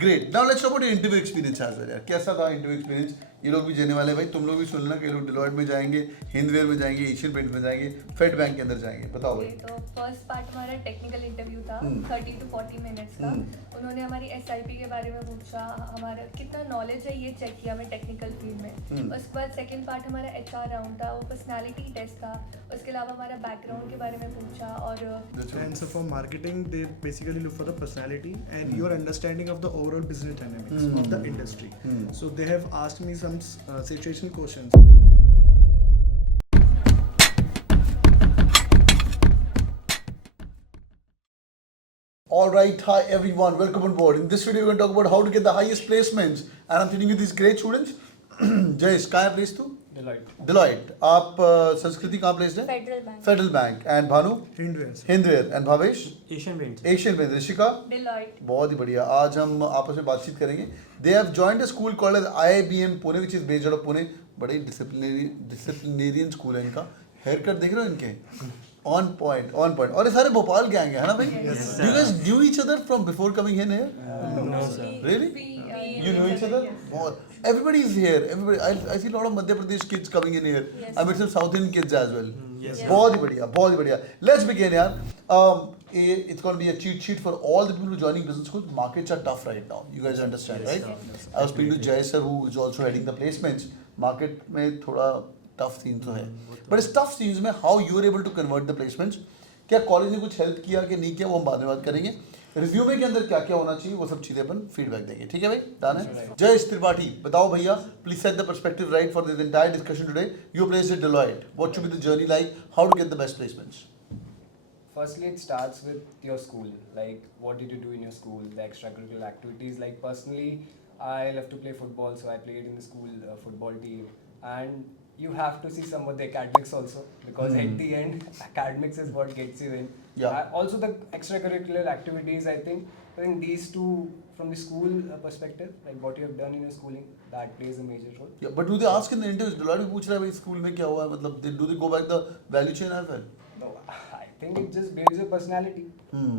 Great. Now let's talk about interview experience as well. यार कैसा था इंटरव्यू एक्सपीरियंस? ये लोग भी जाने वाले हैं भाई, तुम लोग भी सुन लेना. कई लोग डिलॉयट में जाएंगे, हिंदवेयर में जाएंगे, एशियन पेंट में जाएंगे, फेड बैंक के अंदर जाएंगे. बताओ भाई. तो फर्स्ट पार्ट हमारा टेक्निकल इंटरव्यू था 30 to 40 मिनट्स का. उन्होंने हमारी एसआईपी के बारे में पूछा, हमारा कितना नॉलेज है ये चेक किया हमें टेक्निकल फील्ड में. उसके बाद सेकंड पार्ट हमारा एचआर राउंड था, वो पर्सनालिटी टेस्ट था. उसके अलावा हमारा बैकग्राउंड के बारे में पूछा. और And so for marketing, they basically look for the personality and your understanding of the overall business dynamics of the industry. So they have asked me some situation questions. All right, hi everyone, welcome on board. In this video, we're going to talk about how to get the highest placements. And I'm sitting with these great students. Jayesh, कहाँ है place तू? Deloitte. आप संस्कृति कहाँ placed है? Federal bank. Federal Bank. And Bhanu? Hindwares. Hindware. And Bhavesh? Asian paints. Asian Paints. Rishika? Deloitte. बहुत ही बढ़िया. आज हम आपस में बातचीत करेंगे. They have joined a school called as IIBM Pune, which is based out of Pune. बड़े डिसिप्लिनेरियन स्कूल है इनका. हेयर कट देख रहे हो इनके? On point. और ये सारे भोपाल गैंग है ना भाई? Do you guys knew each other from before coming in here? No, sir. Really? You know each other? Everybody is here. I see a lot of Madhya Pradesh kids coming in here. I met some South Indian kids as well. Yes. बहुत ही बढ़िया. Let's begin यार. It's going to be a cheat sheet for all the people who are joining business schools. Markets are tough right now. You guys understand, right? I was speaking to Jay sir, who is also heading the placements. Market में थोड़ा tough scene तो है. But इस tough scenes में how you are able to convert the placements? क्या college ने कुछ help किया कि नहीं किया, वो हम बाद में बात करेंगे. रिज्यूमे के अंदर क्या क्या होना चाहिए, वो सब चीजें अपन फीडबैक देंगे. ठीक है भाई? डन है. जय त्रिपाठी, बताओ भैया, please set the perspective right for this entire discussion today. You placed at Deloitte. What should be the journey like? How to get the best placements? Firstly, it starts with your school. Like, what did you do in your school? The extracurricular activities. Like, personally, I love to play football, so I played in the school football team. And you have to see some of the academics also, because at the end, academics is what gets you in. Yeah. Also, the extracurricular activities. I think these two, from the school perspective, like what you have done in your schooling, that plays a major role. Yeah, but do they ask in the interviews? Deloitte भी पूछ रहा है भाई school में क्या हुआ है, मतलब do they go back the value chain as well? No, I think it just builds your personality.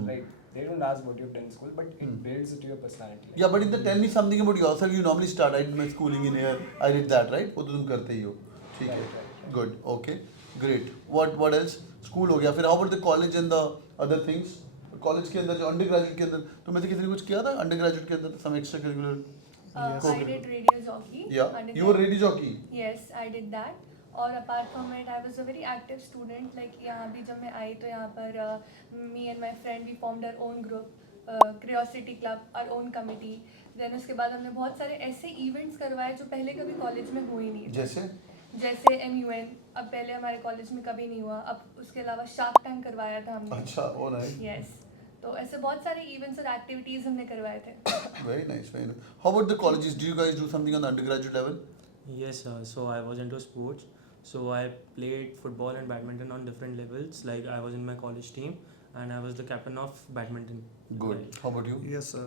Right? They don't ask what you've done in school, but it builds to your personality. Yeah, but in the tell me something about yourself. You normally start, right? My schooling in here, I did that, right? वो तो तुम करते ही हो. ठीक है. Right. Good. Okay. Great. What else? School हो गया. फिर how about the college and the other things? College के अंदर जो undergraduate के अंदर, तुम में से किसी ने कुछ किया था undergraduate के अंदर some extracurricular? I did radio jockey. Yeah. You were radio jockey. Yes, I did that. और apart from it I was a very active student. Like यहाँ भी जब मैं आई तो यहाँ पर me and my friend we formed our own group, curiosity club, our own committee. Then उसके बाद हमने बहुत सारे ऐसे इवेंट्स करवाए जो पहले कभी कॉलेज में हुए नहीं थे. जैसे MUN अब पहले हमारे कॉलेज में कभी नहीं हुआ. अब उसके अलावा शार्क टैंक करवाया था हमने. अच्छा, all right. यस, तो ऐसे बहुत सारे इवेंट्स और एक्टिविटीज हमने करवाए थे. Very nice, very nice. How about the colleges? Do you guys do something on the undergraduate level? Yes, sir. So I was into sports. So I played football and badminton on different levels. Like I was in my college team, and I was the captain of badminton. Good. How about you? Yes, sir.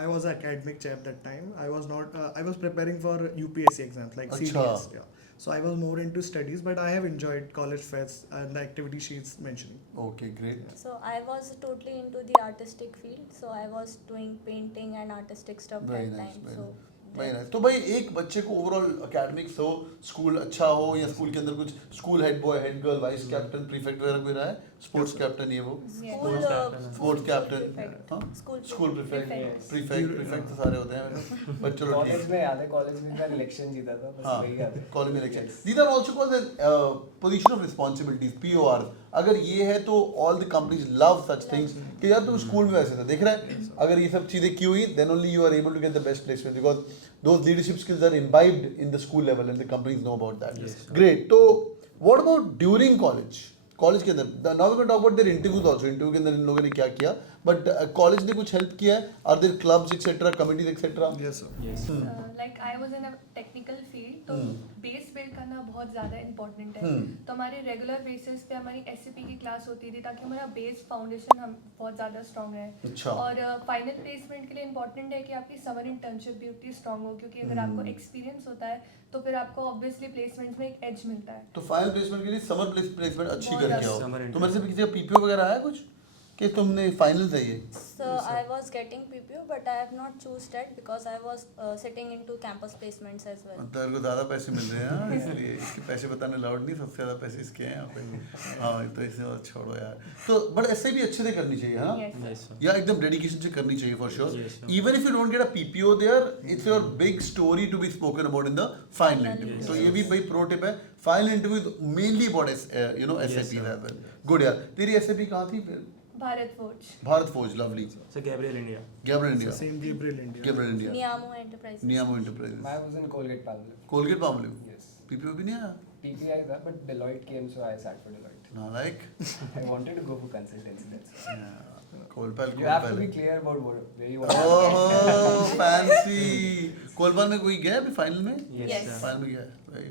I was an academic chap that time. I was not. I was preparing for UPSC exams like Acha. CDS. Yeah. So I was more into studies, but I have enjoyed college fest and the activity she's mentioning. Okay, great. So I was totally into the artistic field. So I was doing painting and artistic stuff Very that nice, time. very So Very nice. तो भाई एक बच्चे को overall academics हो, school अच्छा हो, या school के अंदर कुछ school head boy, head girl, vice captain, prefect वगैरह कोई रहा है? स्पोर्ट्स कैप्टन ये वो? school, sports captain, prefect. हाँ? School स्कूल प्रीफेक्ट, प्रीफेक्ट तो सारे होते हैं. बट चलो ठीक कॉलेज है. में याद है, कॉलेज में मैं इलेक्शन जीता था, बस हाँ, वही याद है. कॉलेज में election. These are also called the position of responsibilities, POR. अगर ये है तो all the companies love such things कि यार तुम स्कूल में वैसे थे, देख रहा है? अगर ये सब चीजें की हुई, then only you are able to get the best placement because those leadership skills are imbibed in the school level and the companies know about that. Yes, Great. तो what about during college? College के अंदर now we're going to talk about their interviews also. Interview के अंदर इन लोगों ने क्या किया, but college ने कुछ हेल्प किया है? Are there clubs etcetera, committees etcetera? Yes, sir. Yes. Like I was in a technical field, तो बेस बिल्ड करना बहुत ज़्यादा इंपॉर्टेंट है. तो हमारे रेगुलर बेसिस पे हमारी SCP की क्लास होती थी ताकि हमारा बेस फाउंडेशन हम बहुत ज़्यादा स्ट्रॉन्ग है. अच्छा. और फाइनल प्लेसमेंट के लिए इंपॉर्टेंट है कि आपकी समर इंटर्नशिप भी उतनी स्ट्रॉन्ग हो, क्योंकि अगर आपको एक्सपीरियंस होता है तो फिर आपको ऑब्वियसली प्लेसमेंट्स में एक एज मिलता है. तो फाइनल प्लेसमेंट के लिए समर प्लेसमेंट अच्छी बहुत करके अच्छा. आओ. Summer तो मेरे से किसी का PPO वगैरह आया कुछ? कि तुमने फाइनल है ये? So I was getting PPU, but I have not choose that because I was sitting into campus placements as well. तेरे को ज़्यादा पैसे मिल रहे हैं हाँ, इसलिए इसके पैसे बताने अलाउड नहीं, सबसे ज़्यादा पैसे इसके हैं यहाँ पे। हाँ तो इसे और छोड़ो यार। तो बट ऐसे भी अच्छे से करनी चाहिए हाँ? Yes. Yes, sir. या एकदम डेडिकेशन से करनी चाहिए for sure. Yes, sir. Even if you don't get a PPO there, it's your big story to be spoken about in the final interview. Yes, तो ये yes. भी भाई pro tip है। Final interview is mainly about Yes, SAP sir. as well. Good यार। तेरी SAP कहाँ थी फिर? भारत फोर्ज। भारत फौज, lovely. So Gabriel India. Gabriel India. Same Gabriel India. Gabriel India. Niyamo Enterprises. Niyamo Enterprises. I was in Colgate Palmolive. Colgate Palmolive. Yes. PPO भी नहीं आया? PPI था, but Deloitte came, so I sat for Deloitte. नालायक। I wanted to go for consultancy. That's why. कोलपाल You have to be clear about where you want to go. Oh fancy. कोलपाल में कोई गया अभी फाइनल में? Yes, Yes. sir. Final में गया है भाई।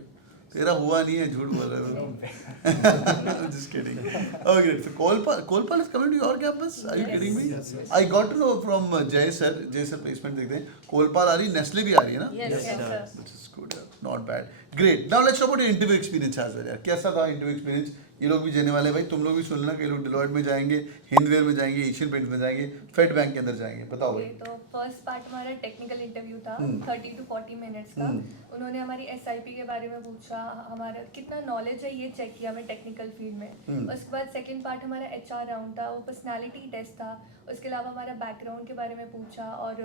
तेरा हुआ नहीं है, झूठ बोल रहा है तुम। Just kidding. Okay, so Kolpal is coming to your campus? Are you Yes. kidding me? Yes, yes. I got to know from Jay sir placement देखते हैं। Kolpal आ रही, Nestle भी आ रही है ना? Yes, Yes, yes, sir. sir. Which is good, not bad. Great. Now let's talk about your interview experience as well यार। कैसा था interview experience? ये लोग भी जाने वाले भाई, तुम लोग भी सुन लेना, कई लोग डिलॉयट में जाएंगे, हिंदवेयर में जाएंगे, एशियन पेंट्स में जाएंगे, फेड बैंक के अंदर जाएंगे। बताओ भाई। तो फर्स्ट पार्ट हमारा टेक्निकल इंटरव्यू था 30 to 40 मिनट्स का। उन्होंने हमारी SIP के बारे में पूछा, हमारा कितना नॉलेज है ये चेक किया हमें टेक्निकल फील्ड में। उसके बाद सेकंड पार्ट हमारा HR राउंड था, वो पर्सनालिटी टेस्ट था। उसके अलावा हमारा बैकग्राउंड के बारे में पूछा और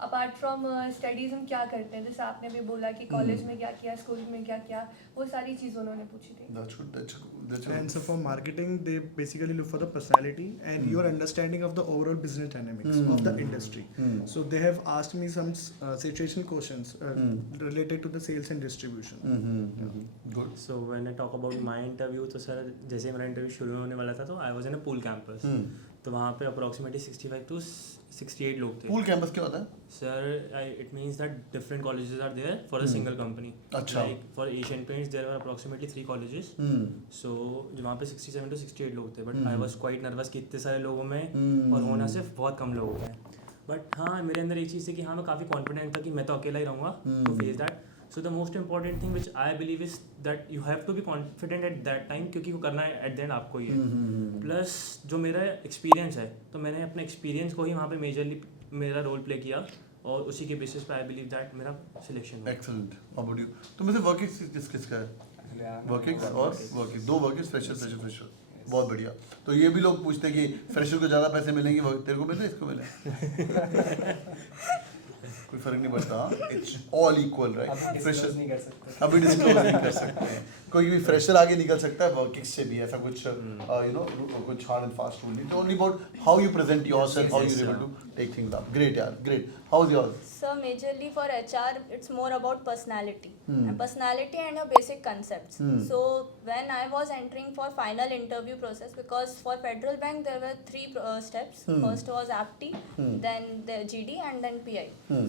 अपार्ट फ्रॉम स्टडीज़ हम क्या करते हैं, जैसे आपने भी बोला कि कॉलेज में क्या किया, स्कूल में क्या किया, वो सारी चीज़ उन्होंने पूछी थी। That's good. That's good. And so for marketing, they basically look for the personality and your understanding of the overall business dynamics of the industry. So they have asked me some situation questions related to the sales and distribution. Good. So when I talk about my interview, तो sir जैसे मेरा interview शुरू होने वाला था तो आई was in a pool campus. तो वहाँ पे अप्रोक्सीमेटली 65 to 68 लोग थे। पूल कैंपस क्या होता है? Sir, it means that different colleges are there for a single company. अच्छा। Like for Asian Paints, there were approximately 3 colleges. So जो वहाँ पे 67 to 68 लोग थे, but I was quite nervous कि इतने सारे लोगों में और होना सिर्फ बहुत कम लोगों में। But हाँ मेरे अंदर एक चीज़ थी कि हाँ मैं काफ़ी confident था कि मैं तो अकेला ही रहूँगा to face that. So the most important thing which I believe is that you have to be confident at that time क्योंकि वो करना है at the end आपको ही है। Plus जो मेरा experience है तो मैंने अपने experience को ही वहाँ पे majorly मेरा रोल प्ले किया और उसी के बेसिस पे आई बिलीव दैट मेरा सिलेक्शन हुआ। Excellent. How about you? तो में से वर्किंग किसका है? Actually, I'm वर्किंग not और working. वर्किंग, दो वर्किंग, फ्रेशर। बहुत बढ़िया। तो ये भी लोग पूछते हैं कि फ्रेशर को ज़्यादा पैसे मिलेंगे, तेरे को मिले, इसको मिले? कोई फर्क नहीं पड़ता। इट्स ऑल इक्वल अभी राइट? disclose नहीं कर सकते। अभी डिस्क्लोज नहीं कर सकते हैं। कोई भी फ्रेशर आगे निकल सकता है वर्किंग से भी, ऐसा कुछ यू नो कुछ हार्ड एंड फास्ट रूल नहीं। Only about how you present yourself, how you able to take things up. Great यार, great. How is yours? So majorly for HR, it's more about personality and personality and your basic concepts. So when I was entering for final interview process, because for Federal Bank there were 3 steps. First was APTI, then the GD, and then PI.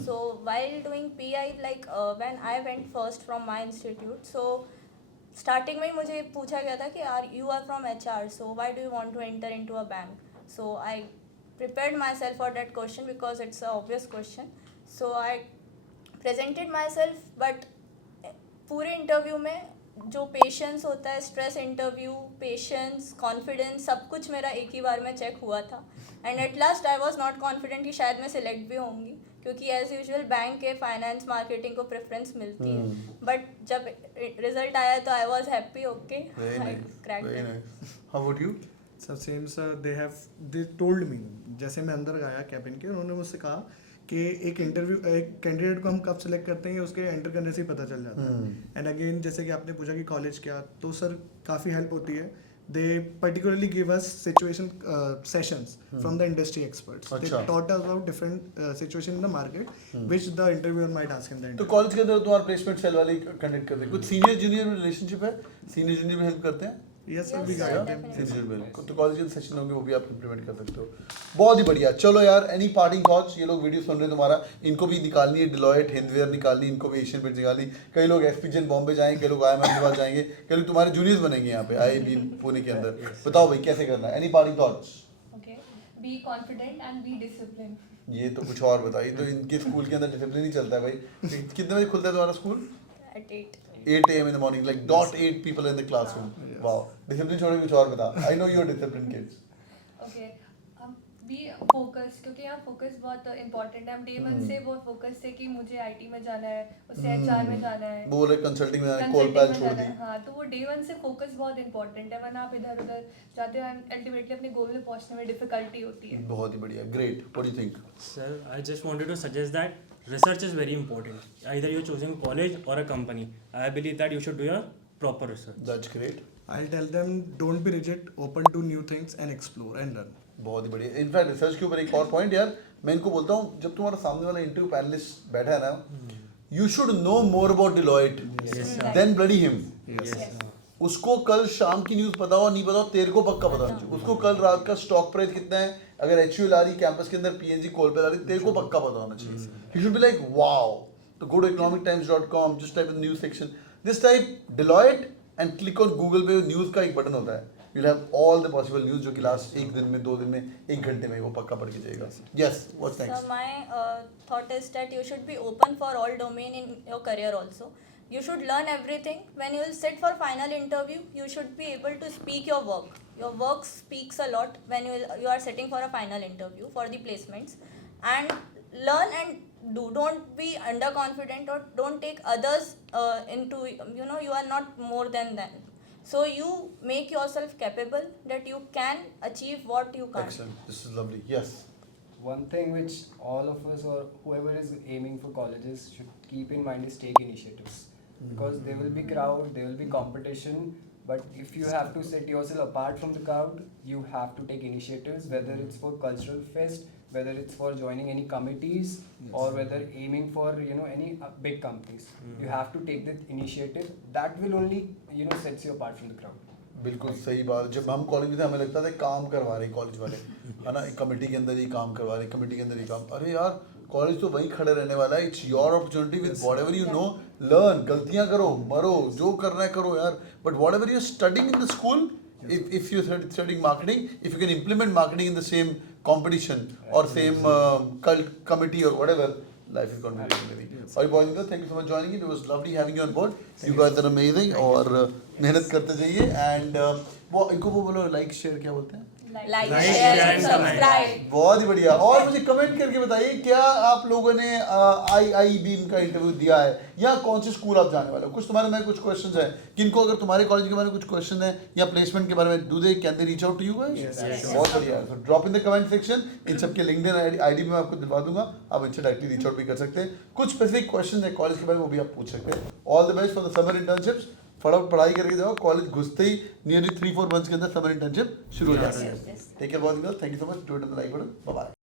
So while doing PI, like when I went first from my institute, so starting में मुझे पूछा गया था कि you are from HR, so why do you want to enter into a bank? So I prepared myself for that question because it's an obvious question. So I presented myself, but पूरे interview में जो patience होता है, stress interview, patience, confidence, सब कुछ मेरा एक ही बार में चेक हुआ था। And at last I was not confident कि शायद मैं सिलेक्ट भी होंगी, क्योंकि एज यूजुअल बैंक के फाइनेंस मार्केटिंग को प्रेफरेंस मिलती है। बट जब रिजल्ट आया तो I was happy. Okay, I cracked it. How about you? Sir same sir, they told me, जैसे मैं अंदर गया कैबिन के, उन्होंने मुझसे कहा कि एक कैंडिडेट को हम कब सेलेक्ट करते हैं उसके एंटर करने से ही पता चल जाता है। एंड अगेन जैसे कि आपने पूछा कि कॉलेज क्या, तो सर काफ़ी हेल्प होती है। They particularly give us situation sessions from the industry experts. They अच्छा। taught us about different situation in the market, which the interviewer might ask in the तो interview. कॉलेज के अंदर तुम्हारा प्लेसमेंट सेल वाले conduct करते हैं, कुछ senior junior में रिलेशनशिप है? सीनियर जूनियर में हेल्प करते हैं? Yes sir, Yes, we sir, guide them. definitely. Senior में तो कॉलेज के सेशन होंगे, वो भी आप इम्प्लीमेंट कर सकते हो। बहुत ही बढ़िया। चलो यार, एनी पार्टिंग थॉट्स? ये लोग वीडियो सुन रहे हैं तुम्हारा, इनको भी निकालनी है डिलॉयट, हिंदवेयर निकालनी, इनको भी एशियन पेंट्स निकालनी। कई लोग एसपीजन बॉम्बे जाएंगे, कई लोग IIM के पास जाएंगे, कई लोग तुम्हारे जूनियर्स बनेंगे यहाँ पे IIB पुणे के अंदर। बताओ भाई कैसे करना है? Any parting thoughts? Okay, be confident and be discipline. ये तो कुछ और बताइए। तो इनके स्कूल के अंदर डिसिप्लिन ही चलता है भाई। कितने बजे खुलता है तुम्हारा school? At 8. 8 AM in the morning, like dot 8 people in the classroom. Wow. Discipline छोड़ के कुछ और बता। I know you're disciplined kids. Okay, B focus, क्योंकि यहाँ फोकस बहुत इंपॉर्टेंट है. हम डे वन से बहुत फोकस थे कि मुझे आईटी में जाना है, उससे एचआर में जाना है, वो बोले कंसल्टिंग में कंसल्टिंग कॉल पैल में छोड़ जाना दी. है. हाँ, तो वो डे वन से फोकस बहुत इंपॉर्टेंट है, वरना आप इधर उधर जाते हो अल्टीमेटली अपने गोल में पहुंचने में डिफिकल्टी होती है. बहुत ही बढ़िया, great. What do you think? Sir, I just wanted to suggest that research is very important. Either you're choosing college or a company. I believe that you should do your proper research. That's great. I'll tell them don't be rigid, open to new things and explore and learn. बहुत ही बढ़िया. In fact research के ऊपर एक और point यार, मैं इनको बोलता हूँ, जब तुम्हारा सामने वाला इंटरव्यू पैनलिस्ट बैठा है ना, you should know more about Deloitte than bloody him. उसको कल शाम की न्यूज़ पता हो नहीं पता हो, तेरे को पक्का पता होना चाहिए. उसको कल रात का स्टॉक प्राइस कितना है, अगर HUL आ रही कैंपस के अंदर, PNG कॉल पे आ रही, तेरे को पक्का पता होना चाहिए. He should be like wow. तो go to economictimes.com, just type in the news section, just type Deloitte and click on Google पे न्यूज़ का एक बटन होता है. You'll have all the possible news जो कि लास्ट एक दिन में, 2 दिन में, 1 घंटे में वो पक्का पढ़ के जाएगा. Yes, what's So next? my thought is that you should be open for all domain in your career also. You should learn everything. When you will sit for final interview, you should be able to speak your work. Your work speaks a lot when you are sitting for a final interview for the placements. And learn and do. Don't be underconfident or don't take others into, you are not more than them. So you make yourself capable that you can achieve what you can't. Excellent. This is lovely. Yes. One thing which all of us or whoever is aiming for colleges should keep in mind is take initiatives. Because there will be crowd, there will be competition, but if you have to set yourself apart from the crowd, you have to take initiatives, whether it's for cultural fest, whether it's for joining any committees, or whether aiming for any big companies. You have to take that initiative. That will only sets you apart from the crowd. बिल्कुल सही बात. जब हम college में थे हमें लगता था काम करवा रहे कॉलेज वाले, है ना, कमेटी के अंदर ही काम करवा रहे, कमेटी के अंदर ही काम. अरे यार, कॉलेज तो वहीं खड़े रहने वाला है. It's your opportunity with whatever you know. Learn, गलतियां करो, मरो, जो करना है करो यार. But whatever you are studying in the school, if you are studying marketing, if you can implement marketing in the same competition or same cult committee or whatever, life is going to be amazing. और boys and girls, thank you so much for joining it. It was lovely having you on board. You guys are amazing. और मेहनत करते जाइए. And वो इनको वो बोलो, like share क्या बोलते हैं? Like, Like, share, share and and subscribe. बहुत ही बढ़िया. और मुझे कमेंट करके बताइए, क्या आप लोगों ने IIBeam का इंटरव्यू दिया है, या कौन से स्कूल आप जाने वाले हो. कुछ तुम्हारे में कुछ क्वेश्चंस हैं, किनको अगर तुम्हारे कॉलेज के बारे में कुछ क्वेश्चन है या प्लेसमेंट के बारे में, can they reach out to you guys? बहुत बढ़िया. तो drop in the comment section. इन सबके लिंक्डइन आईडी में मैं आपको दिलवा दूंगा, आप इनसे डायरेक्टली रीच आउट भी कर सकते हैं. कुछ स्पेसिफिक क्वेश्चन है कॉलेज के बारे में, वो भी आप पूछ सकते हैं. All the best for the summer internships. फटाफट पढ़ाई करके जाओ. कॉलेज घुसते ही नियरली 3-4 मंथ्स के अंदर समर इंटर्नशिप शुरू हो जाती है. Yes. टेक केयर बहुत. Thank you so much. Do it in the like button. Bye bye.